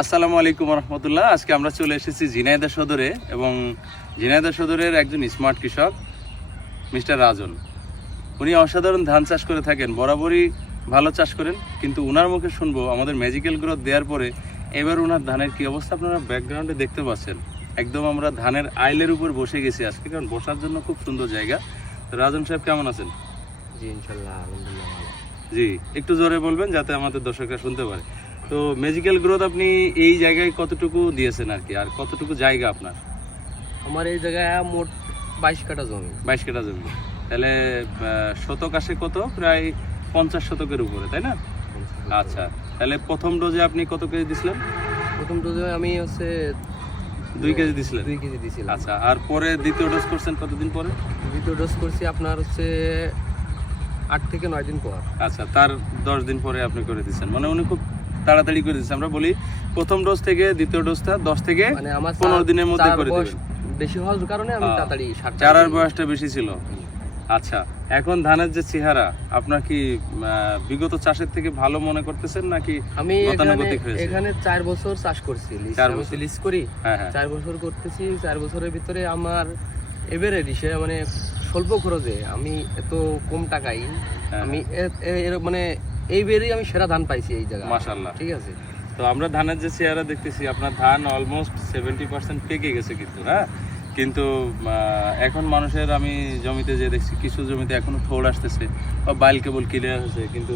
আসসালামু আলাইকুম রহমতুল্লাহ। আজকে আমরা চলে এসেছি ঝিনাইদহ সদরে এবং ঝিনাইদহ সদরের একজন স্মার্ট কৃষক মিস্টার রাজন। উনি অসাধারণ ধান চাষ করে থাকেন, বরাবরই ভালো চাষ করেন, কিন্তু উনার মুখে শুনবো আমাদের ম্যাজিক্যাল গ্রোথ দেওয়ার পরে এবার উনার ধানের কি অবস্থা। আপনারা ব্যাকগ্রাউন্ডে দেখতে পাচ্ছেন, একদম আমরা ধানের আইলের উপর বসে গেছি আজকে, কারণ বসার জন্য খুব সুন্দর জায়গা। তো রাজন সাহেব কেমন আছেন? জি ইনশাল্লাহ আলহামদুলিল্লাহ ভালো। জি, একটু জোরে বলবেন যাতে আমাদের দর্শকরা শুনতে পারে। তো ম্যাজিক্যাল গ্রোথ আপনি এই জায়গায় কতটুকু দিয়েছেন আর কি, আর কতটুকু জায়গা আপনার? আমার এই জায়গায় মোট 22 কাঠা জমি। 22 কাঠা জমি, তাহলে শতক আসে কত? প্রায় 50 শতকের উপরে, তাই না? আচ্ছা, তাহলে প্রথম ডোজে আপনি কত কেজি দিছিলেন? প্রথম ডোজে আমি হচ্ছে 2 কেজি দিছিলেন। 2 কেজি দিয়েছিলাম। আচ্ছা, আর পরে দ্বিতীয় ডোজ করছেন কতদিন পরে? দ্বিতীয় ডোজ করছি আপনার হচ্ছে 8 থেকে 9 দিন পর। আচ্ছা, তার 10 দিন পরে আপনি করে দিচ্ছেন, মানে উনি খুব তাড়াতাড়ি করে দিচ্ছেন। আমরা বলি প্রথম ডোজ থেকে দ্বিতীয় ডোজটা 10 থেকে মানে আমার 15 দিনের মধ্যে করে বয়স দিবেন। বেশি হওয়ার কারণে আমি তাড়াতাড়ি চারার বয়সটা বেশি ছিল। আচ্ছা, এখন ধানের যে চেহারা আপনার কি বিগত চাষের থেকে ভালো মনে করতেছেন নাকি আমি গতানুগতিক হয়েছে? এখানে 4 বছর চাষ করছি, 4 বছর লিজ করি। হ্যাঁ হ্যাঁ 4 বছর করতেছি। 4 বছরের ভিতরে আমার এবারে দিশে মানে স্বল্প খরচে আমি এত কম টাকায় আমি মানে এইবারই আমি সেরা ধান পাইছি এই জায়গায়, মাশাআল্লাহ। ঠিক আছে। তো আমরা ধানের যে চেহারা দেখতেছি, আপনার ধান অলমোস্ট 70% পেকে গেছে কিন্তু, হ্যাঁ, কিন্তু এখন মানুষের আমি জমিতে যে দেখছি কিছু জমিতে এখনো থোড় আসতেছে বা বাইল কেবল ক্লিয়ার হয়েছে, কিন্তু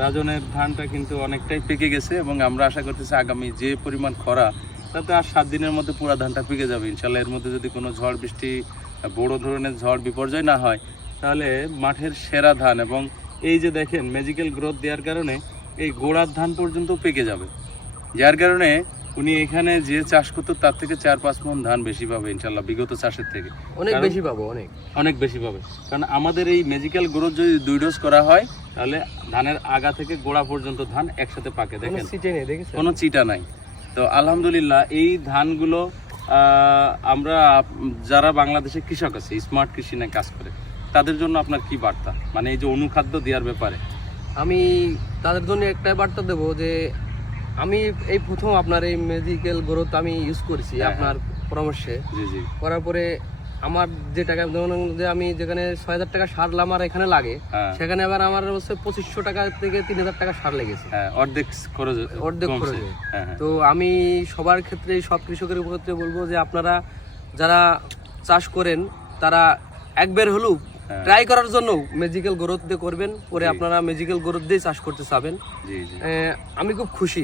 রাজনের ধানটা কিন্তু অনেকটাই পেকে গেছে এবং আমরা আশা করতেছি আগামী যে পরিমাণ খরা, তাতে আর 7 দিনের মধ্যে পুরো ধানটা পেকে যাবে ইনশাল্লাহ। এর মধ্যে যদি কোনো ঝড় বৃষ্টি, বড় ধরনের ঝড় বিপর্যয় না হয়, তাহলে মাঠের সেরা ধান। এবং এই যে দেখেন ম্যাজিক্যাল গ্রোথ দেওয়ার কারণে এই গোড়ার ধান পর্যন্ত পেকে যাবে, যার কারণে উনি এখানে যে চাষ করতো তার থেকে 4-5 মণ ধান বেশি পাবে ইনশাল্লাহ বিগত চাষের থেকে। অনেক বেশি পাবো, অনেক বেশি পাবে, কারণ আমাদের এই ম্যাজিক্যাল গ্রোথ যদি 2 ডোজ করা হয় তাহলে ধানের আগা থেকে গোড়া পর্যন্ত ধান একসাথে পাকে। দেখেন কোনো চিটা নাই। তো আলহামদুলিল্লাহ এই ধানগুলো আমরা যারা বাংলাদেশে কৃষক আছে, স্মার্ট কৃষি নিয়ে কাজ করে, তাদের জন্য আপনার কি বার্তা, মানে এই যে অনুখাদ্য দেওয়ার ব্যাপারে? আমি তাদের জন্য একটাই বার্তা দেবো যে আমি এই প্রথম আপনার এই ম্যাজিক্যাল গ্রোথ আমি ইউজ করেছি আপনার পরামর্শে। জি জি। করার পরে আমার যে টাকা, যেমন যে আমি যেখানে 6000 টাকা সার আমার এখানে লাগে, সেখানে আবার আমার হচ্ছে 2500 টাকা থেকে 3000 টাকা সার লেগেছে, অর্ধেক খরচ। তো আমি সবার ক্ষেত্রে, সব কৃষকের ক্ষেত্রে বলবো যে আপনারা যারা চাষ করেন তারা একবার হলেও ট্রাই করার জন্য ম্যাজিক্যাল গ্রোথ দিয়ে করবেন, পরে আপনারা ম্যাজিক্যাল গ্রোথ দিয়ে চাষ করতে চাবেন। আমি খুব খুশি।